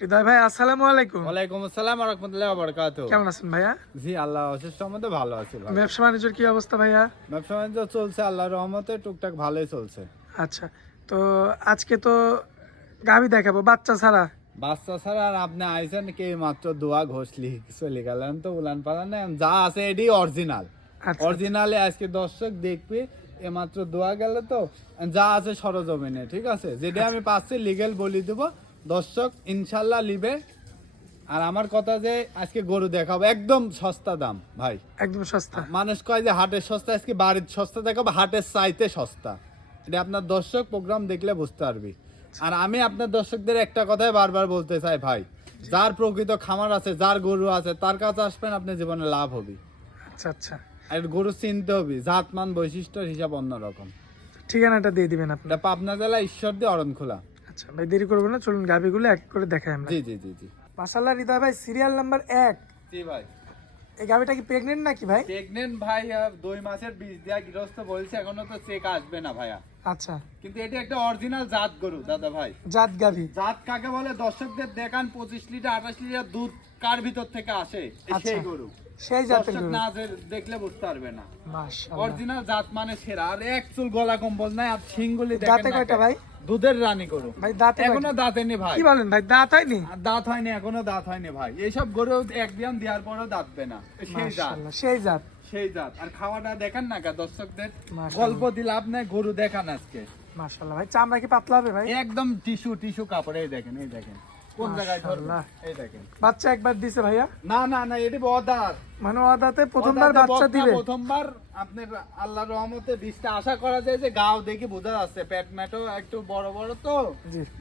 হৃদয় ভাই আসসালামু আলাইকুম। ওয়ালাইকুম আসসালাম রহমতুল্লাহ বরকাত কেমন আছেন ভাইয়া? জি আল্লাহ অশেষ রহমতে ভালো আছি ব্যবসা বাণিজ্যের কি অবস্থা ভাইয়া? ব্যবসা বাণিজ্য চলছে আল্লাহর রহমতে টুকটাক ভালোই চলছে। আচ্ছা তো আজকে তো দেখাবো বাচ্চা ছাড়া। বাচ্চা ছাড়া আর আপনি আইছেন কে মাত্র দোয়া ঘষলি চলে গেলেন তো উলান পালান যা আছে এটি অরিজিনাল। আচ্ছা। অরিজিনালে আজকে দর্শক দেখবে এ মাত্র দোয়া গেল তো যা আছে সরজমিনে ঠিক আছে? যেটা আমি পাচ্ছি লিগেল বলি দেবো। দর্শক ইনশাল্লাহ লিবে আর আমার কথা যে আজকে গরু দেখাবো একদম সস্তা দাম ভাই। একদম সস্তা। মানুষ কয় যে হাটের সস্তা আজকে বাড়ির সস্তা দেখাবো হাটের চাইতে সস্তা। এটা আপনার দর্শক প্রোগ্রাম দেখলে বুঝতে পারবি। আর আমি আপনার দর্শকদের একটা কথাই বারবার বলতে চাই ভাই। যার প্রকৃত খামার আছে যার গরু আছে তার কাছে আসবেন আপনি জীবনে লাভ হবে। আচ্ছা আচ্ছা। আর গরু চিনতে হবে জাতমান বৈশিষ্ট্যের হিসাব অন্যরকম। ঠিকানাটা দিয়ে দিবেন আপনি। পাবনা জেলা ঈশ্বর দিয়ে অরণ খোলা আচ্ছা ভাই দেরি করব না চলুন গাভিগুলো এক করে দেখাই আমরা। জি জি জি জি। মাসাল্লাহ হৃদয় ভাই সিরিয়াল নাম্বার এক। জি ভাই। এই গাভিটা কি প্রেগনেন্ট নাকি ভাই? প্রেগনেন্ট ভাই আহ, দুই মাসের বীজ দেওয়া গৃহস্থ বলছে এখনও তো চেক আসবে না ভাইয়া। আচ্ছা। কিন্তু এটা একটা অরিজিনাল জাত গরু দাদা ভাই। জাত গাভি। জাত কাকে বলে? দর্শকদের দেখান পঁচিশ লিটার আঠাশ লিটার দুধ কার ভিতর থেকে আসে? আচ্ছা। সেই গরু। সেই জাতের গরু। না দেখলে বুঝতে পারবে না। মাশাআল্লাহ। অরিজিনাল জাত মানে সেরা। আর এক চুল গলা কম্বল নাই আর সিংগুলি দাঁতে কয়টা ভাই? দুধের রানী গরু। ভাই দাঁত এখনও দাঁত হয়নি ভাই। কি বলেন ভাই দাঁত হয়নি? দাঁত হয়নি এখনও দাঁত হয়নি ভাই। এইসব গরু এক বিয়াম দেওয়ার পরও দাঁতবে না। সেই জাত সেই জাত সেই জাত আর খাওয়াটা দেখেন না কা দর্শকদের। গল্প দিলে আপনি গরু দেখান আজকে। মাশাআল্লাহ ভাই চামড়া কি পাতলা হবে ভাই? একদম টিস্যু টিস্যু কাপড়ে দেখেন এই দেখেন। কোন জায়গায় এই দেখেন। বাচ্চা একবার দিছে ভাইয়া? না না না এটি অদার মানে অদাতে প্রথমবার বাচ্চা দিবে? প্রথমবার আপনার আল্লাহর রহমতে বীজটা আশা করা যায় যে গাও দেখে বোঝা যাচ্ছে। পেট ম্যাটও একটু বড় বড় তো।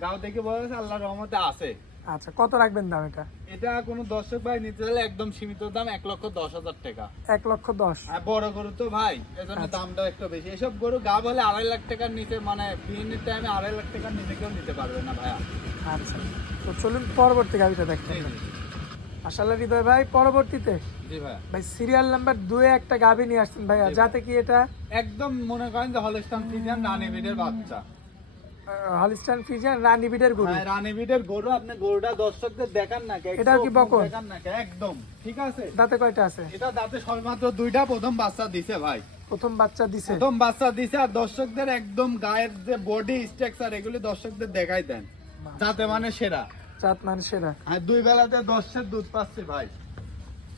গাও দেখে বোঝা যাচ্ছে আল্লাহর রহমতে আছে। আচ্ছা কত রাখবেন দাম এটা? এটা কোনো দর্শক ভাই নিতে চাইলে একদম সীমিত দাম এক লক্ষ দশ হাজার টাকা। এক লক্ষ দশ। আর বড় গরু তো ভাই এজন্য আচ্ছা। দামটা একটু বেশি। এসব গরু গা বলে আড়াই লাখ টাকার নিচে মানে বিয়ের টাইমে আড়াই লাখ টাকার নিচে কেউ নিতে পারবে না ভাইয়া। আচ্ছা। তো চলুন পরবর্তী গাড়িটা দেখতে মাশাআল্লাহ হৃদয় ভাই পরবর্তীতে ভাই সিরিয়াল নাম্বার দুয়ে একটা গাভী নিয়ে আসছেন ভাইয়া যাতে কি এটা একদম মনে করেন যে হলস্টান ফিজিয়ান রানী বিডের বাচ্চা। হলিস্টান ফিজিয়ান রানী বিডের গরু। হ্যাঁ, রানী বিডের গরু আপনি গরুটা দর্শকদের দেখান না কে, এটাও কি বকন? দেখান না একদম ঠিক আছে? দাঁতে কয়টা আছে? এটা দাঁতে সবেমাত্র দুইটা প্রথম বাচ্চা দিছে ভাই। প্রথম বাচ্চা দিছে। প্রথম বাচ্চা দিছে আর দর্শকদের একদম গায়ের যে বডি স্ট্রাকচার এগুলি দর্শকদের দেখাই দেন। যাতে মানে সেরা। জাত মানে সেরা। আর দুই বেলাতে দশের দুধ পাচ্ছে ভাই।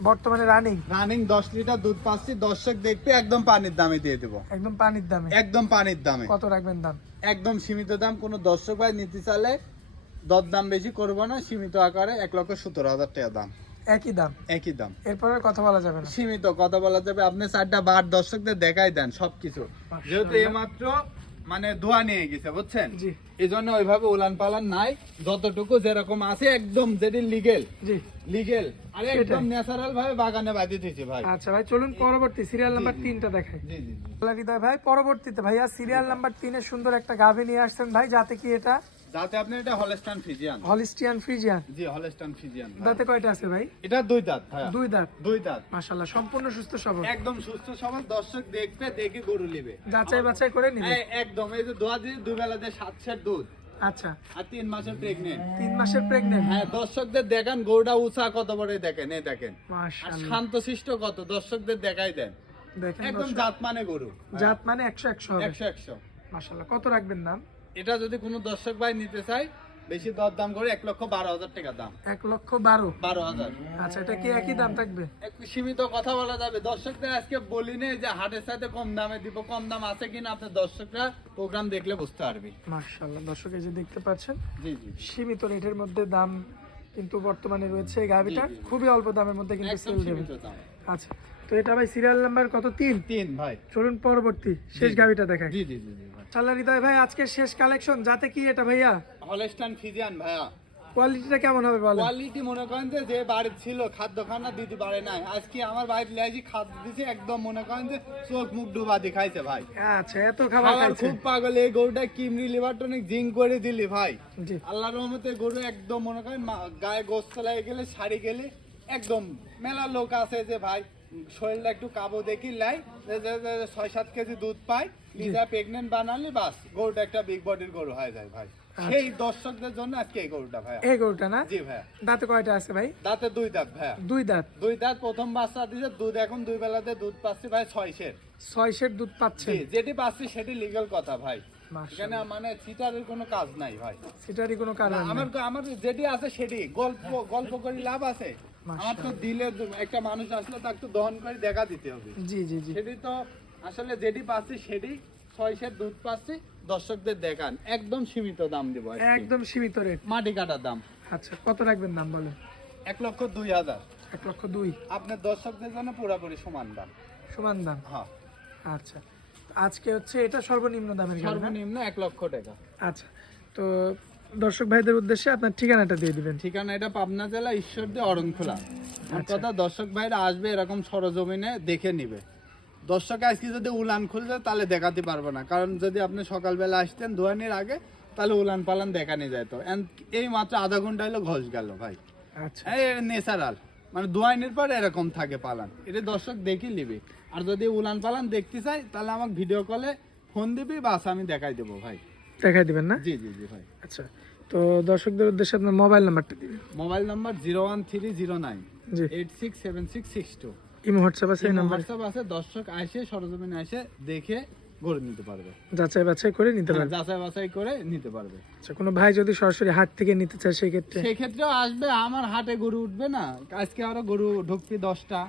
বর্তমানে রানিং রানিং দশ লিটার দুধ পাচ্ছি। দর্শক দেখবে একদম পানির দামে দিয়ে দেবো। একদম পানির দামে? একদম পানির দামে। কত রাখবেন দাম? একদম সীমিত দাম। কোনো দর্শক ভাই নিতে চাইলে দর দাম বেশি করব না। সীমিত আকারে এক লক্ষ সত্তর হাজার টাকা দাম। একই দাম? একই দাম। এরপরে কথা বলা যাবে না। সীমিত কথা বলা যাবে। আপনি চারটা বার দর্শকদের দেখাই দেন সবকিছু। যেহেতু এইমাত্র মানে দোয়া নিয়ে গেছে বুঝছেন? জি। এই জন্য ওইভাবে উলান পালান নাই। যতটুকু যেরকম আছে একদম যেটি লিগেল জি। লিগেল আর একদম ন্যাচারাল ভাবে বাগানে বাঁধি দিয়েছি ভাই। আচ্ছা ভাই চলুন পরবর্তী সিরিয়াল নাম্বার। তিনটা দেখাই। জি জি হৃদয় ভাই। পরবর্তীতে ভাইয়া সিরিয়াল নাম্বার তিনে সুন্দর একটা গাভি নিয়ে আসছেন ভাই যাতে কি এটা যাতে আপনি এটা হলস্টান ফিজিয়ান হলিস্টিয়ান ফ্রিজিয়ান জি হলস্টান ফিজিয়ান ভাই। দাঁতে কয়টা আছে ভাই? এটা দুই দাঁত ভাইয়া। দুই দাঁত। দুই দাঁত। মাশাল্লাহ সম্পূর্ণ সুস্থ সবল। একদম সুস্থ সবল দর্শক দেখবে দেখে গরু নিবে। যাচাই বাছাই করে নিবে। একদম এই যে দোয়া দিয়ে দুই বেলাতে সাত সের দুধ। আচ্ছা। আর তিন মাসের প্রেগনেন্ট তিন মাসের প্রেগনেন্ট হ্যাঁ দর্শকদের দেখান গরুটা উঁচা কত বড় দেখেন এই দেখেন। আর শান্তশিষ্ট কত দর্শকদের দেখাই দেন। একদম জাত মানে গরু। জাত মানে একশো একশো একশো একশো। কত রাখবেন দাম? এটা যদি কোনো দর্শক ভাই নিতে চায় বেশি দর দাম করে এক লক্ষ বারো হাজার টাকা দাম। এক লক্ষ বারো? বারো হাজার। আচ্ছা এটা কি একই দাম থাকবে? সীমিত কথা বলা যাবে। দর্শকদের আজকে বলি নে যে হাটের সাথে কম দামে দিব কম দাম আছে কিনা আপনার দর্শকরা প্রোগ্রাম দেখলে বুঝতে পারবি। মাশাল্লাহ দর্শক এই যে দেখতে পাচ্ছেন জি জি। সীমিত রেটের মধ্যে দাম কিন্তু বর্তমানে রয়েছে এই গাভিটা। খুবই অল্প দামের মধ্যে কিন্তু সেল দেবে। আচ্ছা তো এটা ভাই সিরিয়াল নাম্বার কত? তিন? তিন ভাই। চলুন পরবর্তী শেষ। গাভিটা দেখাই। জি জি জি। ভাই হৃদয় ভাই আজকে শেষ কালেকশন যাতে কি এটা ভাইয়া? হলস্টান ফিজিয়ান ভাইয়া। কোয়ালিটিটা কেমন হবে বলেন? কোয়ালিটি মনে করেন যে যে বাড়ির ছিল খাদ্য খানা দিতে পারে নাই। আজকে আমার বাড়িতে লেগেছি খাদ্য দিছে একদম মনে করেন যে চোখ মুখ ডুবা দেখাইছে ভাই। আচ্ছা এত খাবার খাইছে। খুব পাগল এই গরুটা কিমরি লিভার টনিক জিং করে দিলি ভাই। আল্লাহর রহমতে গরু একদম মনে করেন গায়ে গোস্ত লাগে গেলে শাড়ি গেলে একদম মেলা লোক আছে যে ভাই শরীরটা একটু কাবো দেখি লাই ছয় সাত কেজি দুধ পায় নিজা প্রেগনেন্ট বানালে বাস গরুটা একটা বিগ বডির গরু হয়ে যায় ভাই। সেই দর্শকদের জন্য আজকে এই গরুটা ভাইয়া। এই গরুটা না? জি ভাইয়া। দাঁতে কয়টা আছে ভাই? দাঁতে দুই দাঁত ভাইয়া। দুই দাঁত? দুই দাঁত প্রথম বাচ্চা দুধ এখন দুই বেলাতে দুধ পাচ্ছি ভাই ছয় সের। ছয় সের দুধ পাচ্ছে যেটি পাচ্ছি সেটি লিগ্যাল কথা ভাই। এখানে মানে চিটারের কোনো কাজ নাই ভাই। সেটারই কোনো নেই। আমার আমার যেটি আছে সেটি গল্প গল্প করে লাভ আছে? আমার তো দিলে একটা মানুষ আসলে তাকে তো দহন করে দেখা দিতে হবে। জি জি জি। সেটি তো আসলে যেটি পাচ্ছি সেটি ছয় সের দুধ পাচ্ছি দর্শকদের দেখান। একদম সীমিত দাম দিব একদম সীমিত রেট। মাটি কাটার দাম। আচ্ছা কত রাখবেন দাম বলেন? এক লক্ষ দুই হাজার। এক লক্ষ দুই। আপনার দর্শকদের জন্য পুরোপুরি সমান দাম। সমান দাম? হ্যাঁ। আচ্ছা আজকে হচ্ছে এটা সর্বনিম্ন দামের সর্বনিম্ন এক লক্ষ টাকা। আচ্ছা তো দর্শক ভাইদের উদ্দেশ্যে আপনার ঠিকানাটা দিয়ে দিবেন। ঠিকানা এটা পাবনা জেলা ঈশ্বরদী অরণখোলা। আচ্ছা। কথা দর্শক ভাইরা আসবে এরকম সরজমিনে দেখে নিবে। দর্শক আজকে যদি উলান খুলছে তাহলে দেখাতে পারব না। কারণ যদি আপনি সকালবেলা আসতেন দোয়ানির আগে তাহলে উলান পালান দেখানি যেত এই মাত্র আধা ঘণ্টা হলো ঘষ গেল ভাই। আচ্ছা। ন্যাচারাল মানে দোয়াইনের পর এরকম থাকে পালান। এটা দর্শক দেখে নিবি। আর যদি উলান পালান দেখতে চাই তাহলে আমাকে ভিডিও কলে ফোন দিবি বাস আমি দেখাই দেবো ভাই। দেখাই দিবেন না? জি জি জি ভাই। আচ্ছা তো দর্শকদের উদ্দেশ্যে আপনার মোবাইল নাম্বারটা দিবেন। Mobile number zero one three zero nine. জি। Eight six seven six six two. Imo WhatsApp আছে এই নাম্বার? হোয়াটসঅ্যাপ আছে দর্শক আসে সরজমিনে এসে দেখে গড়ে নিতে পারবে। যাচাই বাছাই করে নিতে হ্যাঁ, পারবেন যাচাই বাছাই করে নিতে পারবে। আচ্ছা কোনো ভাই যদি সরাসরি হাট থেকে নিতে চায় সেই ক্ষেত্রে সেই ক্ষেত্রেও আসবে আমার হাটে গরু উঠবে না। আজকে আরও গরু ঢুকবি দশটা।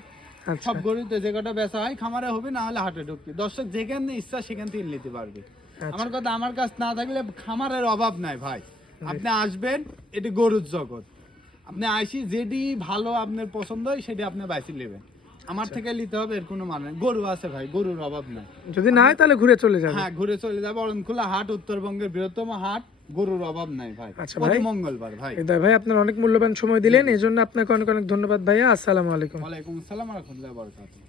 সব গরুতে যে কটা বেচা হয় খামারে হবে না হলে হাটে ঢুকবি। দর্শক যেখানে ইচ্ছা সেখান থেকে নিতে পারবে। আচ্ছা। আমার কথা আমার কাছ না থাকলে খামারের অভাব নাই ভাই। আপনি আসবেন এটি গরুর জগৎ। আপনি আইসি যেটি ভালো আপনার পছন্দ হয় সেটি আপনি বাইসি নেবেন। আমার আচ্ছা। থেকে নিতে হবে এর কোনো মানে গরু আছে ভাই গরুর অভাব নাই। যদি না হয় তাহলে ঘুরে চলে যাবে। হ্যাঁ ঘুরে চলে যাবে। অরণখোলা হাট উত্তরবঙ্গের বৃহত্তম হাট। গরুর অভাব নাই ভাই। আচ্ছা ভাই। মঙ্গলবার ভাই। হৃদয় ভাই আপনার অনেক মূল্যবান সময় দিলেন এই জন্য আপনাকে অনেক অনেক ধন্যবাদ ভাইয়া। আসসালামু আলাইকুম। ওয়ালাইকুম আসসালাম রহমতুল্লাহ বরকাতুহ।